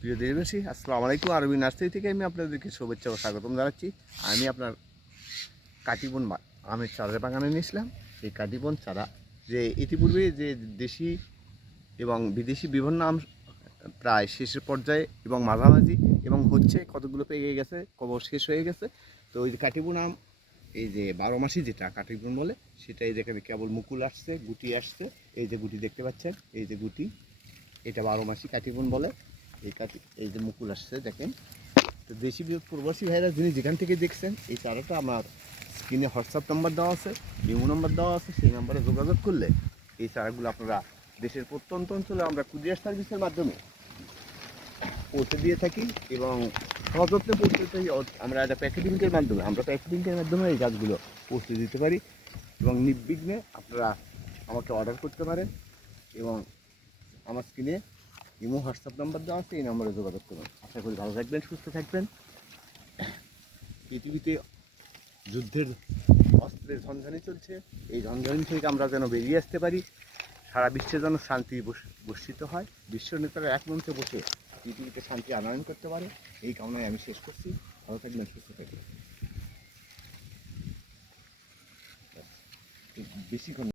প্রিয় দেশবাসী, আসসালামু আলাইকুম। আরবি নার্সারি থেকে আমি আপনাদেরকে শুভেচ্ছা ও স্বাগতম জানাচ্ছি। আমি আপনার কাটিবন আমের চারা বাগানে নিয়েছিলাম। এই কাটিবন চারা যে ইতিপূর্বে যে দেশি এবং বিদেশি বিভিন্ন আম প্রায় শেষের পর্যায়ে এবং মাঝামাঝি এবং হচ্ছে কতগুলো পেয়ে গেছে, কবর শেষ হয়ে গেছে। তো ওই যে কাটিবন আম, এই যে 12 মাসি যেটা কাটিবন বলে, সেটাই যেখানে কেবল মুকুল আসছে, গুটি আসছে। এই যে গুটি দেখতে পাচ্ছেন, এই যে গুটি, এটা 12 মাসি কাটিবন বলে। এই যে মুকুল আসছে দেখেন। তো দেশি প্রবাসী ভাইরা যিনি যেখান থেকে দেখছেন, এই চারাটা আমার স্ক্রিনে হোয়াটসঅ্যাপ নাম্বার দেওয়া আছে, ইমো নাম্বার দেওয়া আছে। সেই নাম্বারে যোগাযোগ করলে এই চারাগুলো আপনারা দেশের প্রত্যন্ত অঞ্চলে আমরা কুরিয়ার সার্ভিসের মাধ্যমে পৌঁছে দিয়ে থাকি এবং সযত্নে পৌঁছে থাকি। আমরা একটা প্যাকেটিংয়ের মাধ্যমে এই গাছগুলো পৌঁছে দিতে পারি এবং নির্বিঘ্নে আপনারা আমাকে অর্ডার করতে পারেন এবং আমার স্ক্রিনে ইমো হোয়াটসঅ্যাপ নাম্বার দেওয়া আছে, এই নম্বরে যোগাযোগ করুন। আশা করি ভালো থাকবেন, সুস্থ থাকবেন। পৃথিবীতে যুদ্ধের অস্ত্রের ঝনঝনি চলছে, এই ঝনঝনি থেকে আমরা যেন বেরিয়ে আসতে পারি, সারা বিশ্বে যেন শান্তি বর্ষিত হয়, বিশ্ব নেতারা এক মঞ্চে বসে পৃথিবীতে শান্তি আনয়ন করতে পারে, এই কামনায় আমি শেষ করছি। ভালো থাকবেন, সুস্থ থাকবেন। বেশিক্ষণ